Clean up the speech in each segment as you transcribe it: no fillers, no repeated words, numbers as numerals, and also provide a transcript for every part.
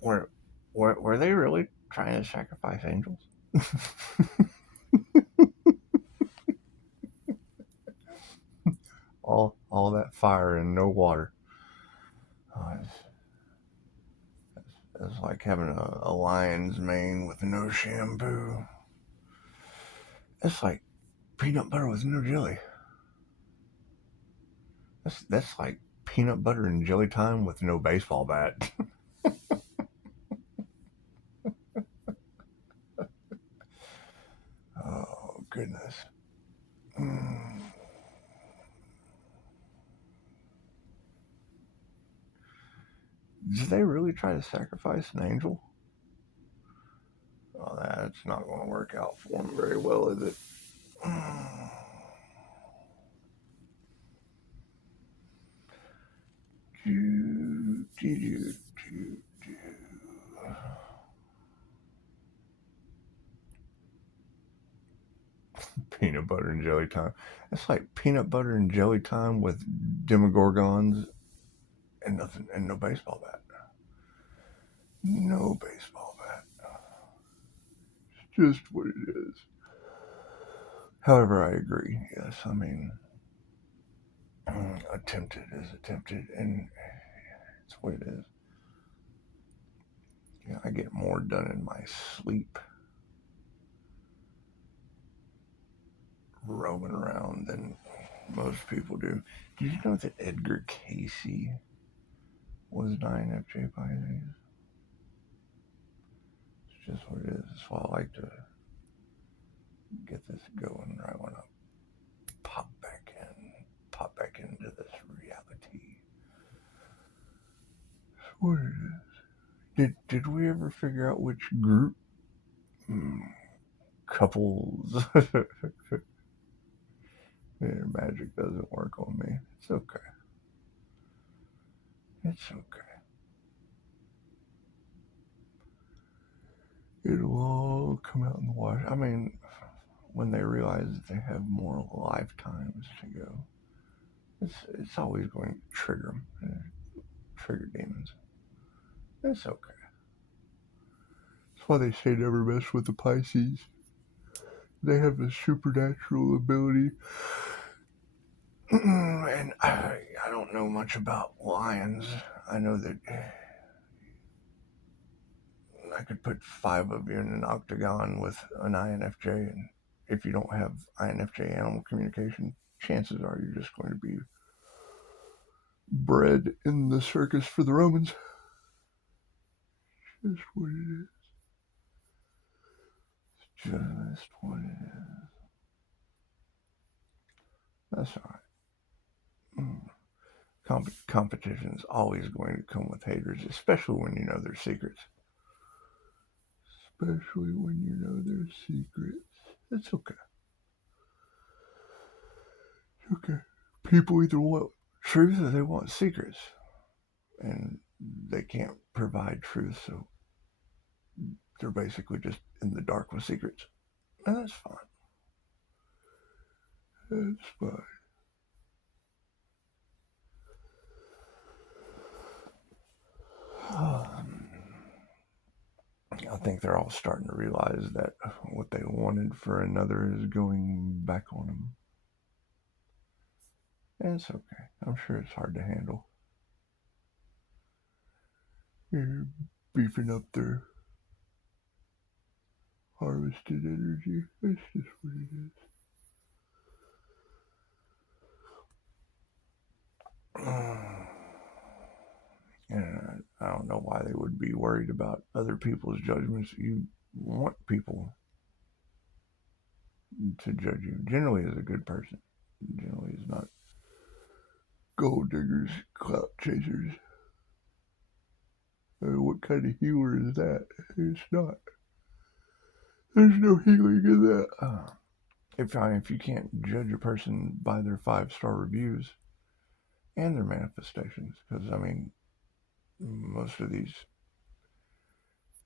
were, were they really trying to sacrifice angels? All that fire and no water. It's like having a lion's mane with no shampoo. It's like peanut butter with no jelly. That's like peanut butter and jelly time with no baseball bat. Oh goodness. Mm. Did they really try to sacrifice an angel? Oh, that's not going to work out for them very well, is it? Peanut butter and jelly time. It's like peanut butter and jelly time with demogorgons and nothing and no baseball bat. No baseball bat. It's just what it is. However, I agree. Yes, I mean, attempted is attempted, and it's what it is. Yeah, I get more done in my sleep roaming around than most people do. Did you know that Edgar Casey was an INFJ Pisces? It's just what it is. That's why I like to get this going right when I pop back into this reality. That's what it is. Did we ever figure out which group couples their magic doesn't work on me? It's okay. It's okay. It'll all come out in the wash. I mean, when they realize that they have more lifetimes to go, it's always going to trigger them, trigger demons. It's okay. That's why they say never mess with the Pisces. They have a supernatural ability. And I don't know much about lions. I know that I could put five of you in an octagon with an INFJ, and if you don't have INFJ animal communication, chances are you're just going to be bred in the circus for the Romans. Just what it is. Just what it is. That's all right. Competition is always going to come with haters, especially when you know their secrets. Especially when you know their secrets. It's okay. It's okay. People either want truth or they want secrets. And they can't provide truth, so they're basically just in the dark with secrets. And that's fine. That's fine. I think they're all starting to realize that what they wanted for another is going back on them. And it's okay. I'm sure it's hard to handle. You're beefing up their harvested energy. That's just what it is. And I don't know why they would be worried about other people's judgments. You want people to judge you. Generally, as a good person. Generally, is not gold diggers, clout chasers. What kind of healer is that? It's not. There's no healing in that. If you can't judge a person by their 5-star reviews and their manifestations, because I mean, most of these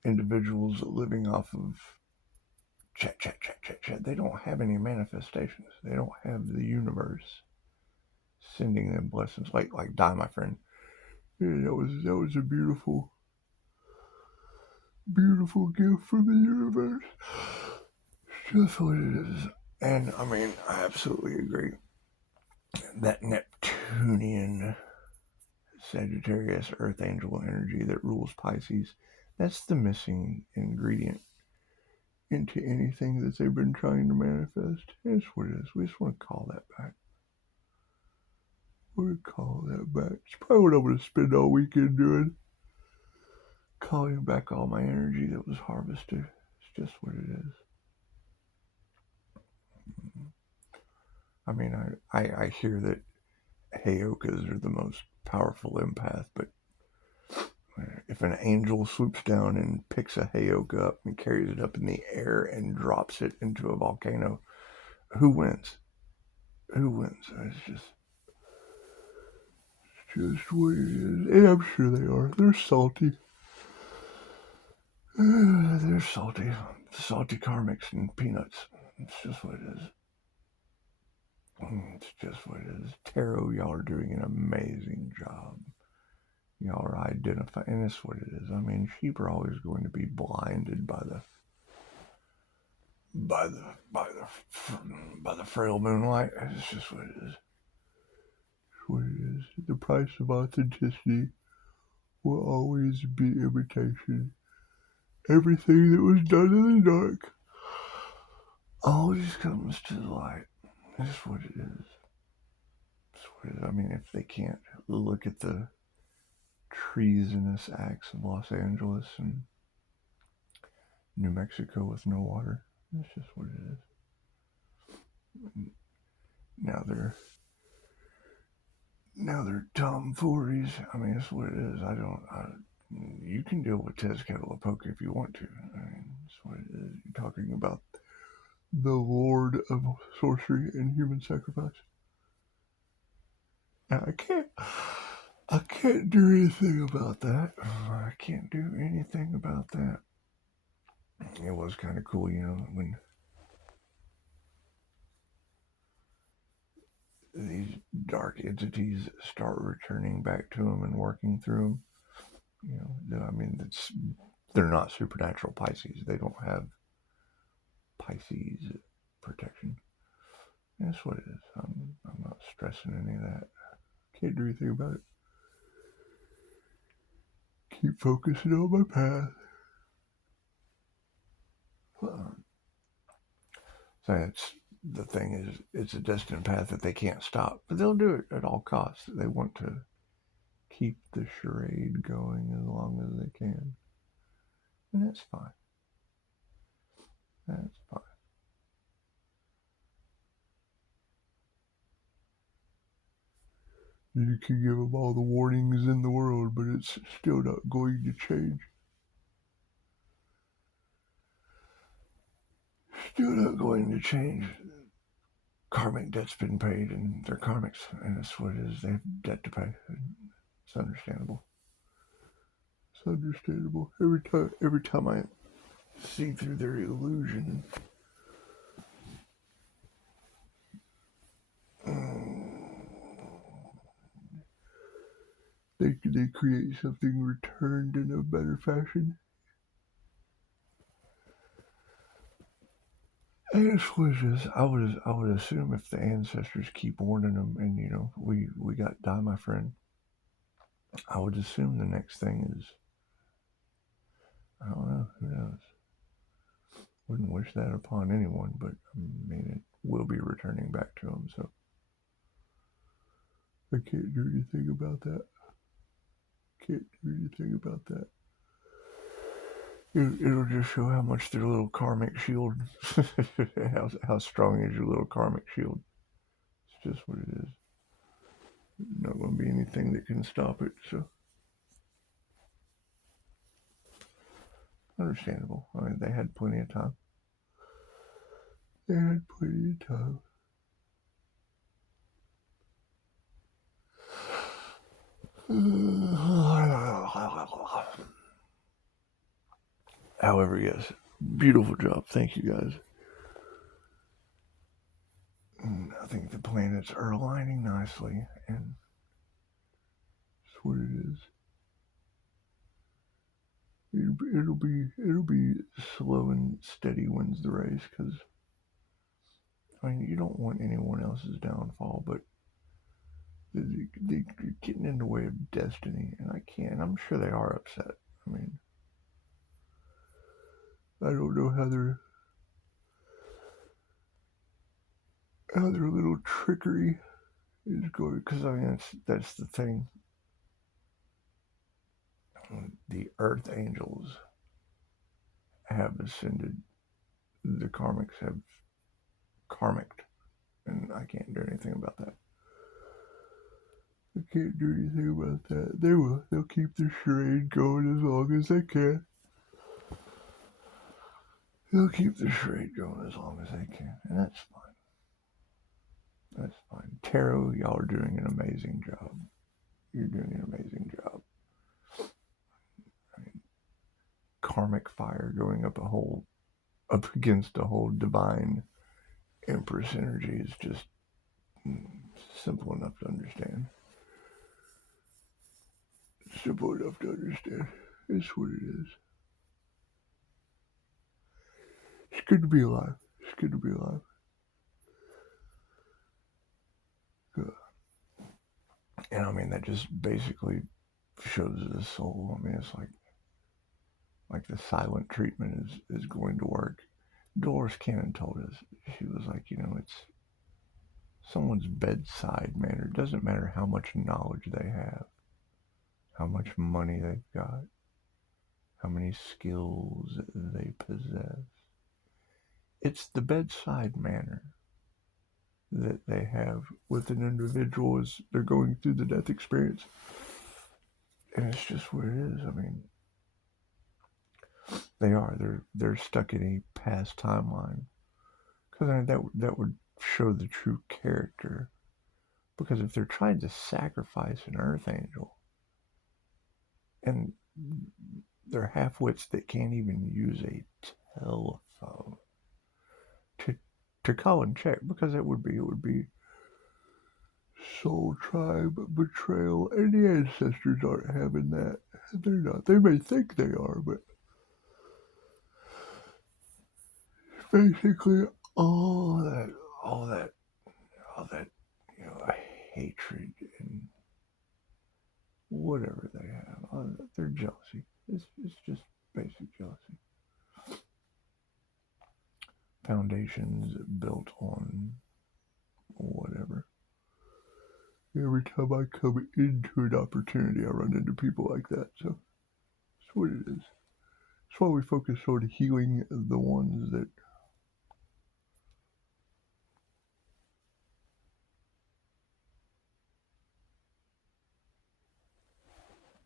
individuals living off of chat, they don't have any manifestations. They don't have the universe sending them blessings. Like Die, my friend. Yeah, that was a beautiful beautiful gift from the universe. Just what it is. And I mean, I absolutely agree. That Neptunian Sagittarius Earth Angel energy that rules Pisces, that's the missing ingredient into anything that they've been trying to manifest. That's what it is. We just want to call that back. We want to call that back. It's probably what I'm going to spend all weekend doing. Calling back all my energy that was harvested. It's just what it is. I mean, I hear that Heyokas are the most powerful empath, but if an angel swoops down and picks a Heyoka up and carries it up in the air and drops it into a volcano, who wins? Who wins? It's just what it is. And I'm sure they are. They're salty. They're salty. Salty karmics and peanuts. It's just what it is. It's just what it is. Tarot, y'all are doing an amazing job. Y'all are identifying, and it's what it is. I mean, sheep are always going to be blinded by the frail moonlight. It's just what it is. It's what it is. The price of authenticity will always be imitation. Everything that was done in the dark always comes to the light. That's what it is. That's what it is. I mean, if they can't look at the treasonous acts of Los Angeles and New Mexico with no water, that's just what it is. Now they're tomfooleries. I mean, that's what it is. You can deal with Tezcatlipoca if you want to. I mean, that's what it is. You're talking about the Lord of Sorcery and Human Sacrifice. Now, I can't do anything about that. I can't do anything about that. It was kind of cool, when these dark entities start returning back to him and working through him. I mean, they're not supernatural Pisces. They don't have Pisces protection. That's what it is. I'm not stressing any of that. Can't do anything about it. Keep focusing on my path. So the thing is, it's a destined path that they can't stop, but they'll do it at all costs. They want to keep the charade going as long as they can, and that's fine. That's fine. You can give them all the warnings in the world, but it's still not going to change. Still not going to change. Karmic debt's been paid, and they're karmics, and that's what it is. They have debt to pay. It's understandable. It's understandable. Every time I see through their illusion, they create something returned in a better fashion. And it's what it is. I would assume if the ancestors keep warning them, and we got die, my friend. I would assume the next thing is, I don't know, who knows. Wouldn't wish that upon anyone, but I mean, it will be returning back to them, so I can't do anything about that. Can't do anything about that. It'll just show how much their little karmic shield, how strong is your little karmic shield. It's just what it is. Not going to be anything that can stop it, so. Understandable. I mean, they had plenty of time. They had plenty of time. However, yes, beautiful job. Thank you guys. I think the planets are aligning nicely, and that's what it is. it'll be slow and steady wins the race, because I mean, you don't want anyone else's downfall, but they're getting in the way of destiny, and I can't. I'm sure they are upset. I mean, I don't know how their little trickery is going, because I mean that's the thing. The Earth Angels have ascended. The Karmics have karmicked, and I can't do anything about that. I can't do anything about that. They will. They'll keep the charade going as long as they can. They'll keep the charade going as long as they can, and that's fine. That's fine. Tarot, y'all are doing an amazing job. You're doing an amazing job. I mean, karmic fire going up against a whole divine Empress energy is just simple enough to understand. Simple enough to understand. It's what it is. It's good to be alive. It's good to be alive. Good. And I mean, that just basically shows the soul. I mean, it's like the silent treatment is going to work. Dolores Cannon told us, she was like, it's someone's bedside manner. It doesn't matter how much knowledge they have, how much money they've got, how many skills they possess. It's the bedside manner that they have with an individual as they're going through the death experience. And it's just what it is. I mean, they're stuck in a past timeline, because I mean, that would show the true character. Because if they're trying to sacrifice an earth angel, and they're half-wits that can't even use a telephone to call and check, because it would be soul tribe betrayal, and the ancestors aren't having that. They're not. They may think they are, but basically all that hatred and whatever they have, their jealousy. It's just basic jealousy. Foundations built on whatever. Every time I come into an opportunity, I run into people like that. So that's what it is. That's why we focus on healing the ones that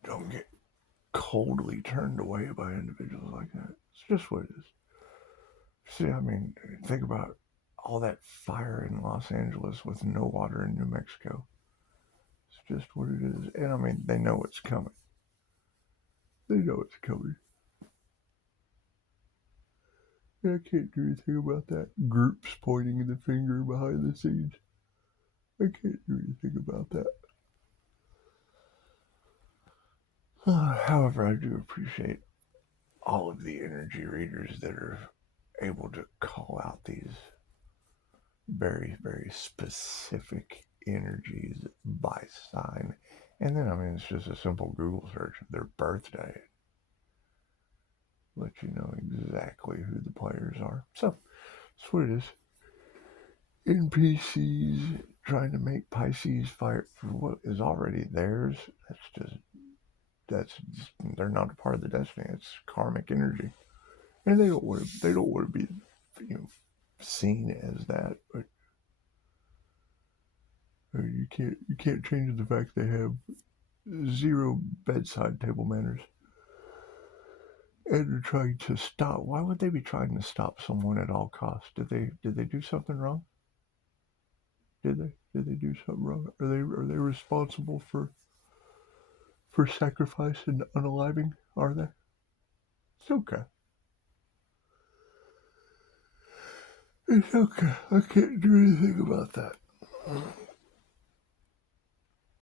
don't get coldly turned away by individuals like that. It's just what it is. See, I mean, think about all that fire in Los Angeles with no water in New Mexico. It's just what it is. And I mean, they know it's coming. They know it's coming. And I can't do anything about that. Groups pointing the finger behind the scenes. I can't do anything about that. However, I do appreciate all of the energy readers that are able to call out these very, very specific energies by sign. And then, I mean, it's just a simple Google search of their birthday. Let you know exactly who the players are. So, that's what it is. NPCs trying to make Pisces fight for what is already theirs. They're not a part of the destiny. It's karmic energy. And they don't want to be, seen as that, but you can't change the fact they have zero bedside table manners, and they're trying to stop. Why would they be trying to stop someone at all costs? Did they do something wrong? Did they do something wrong? Are they responsible for sacrifice and unaliving? Are they? It's okay. It's okay. I can't do anything about that.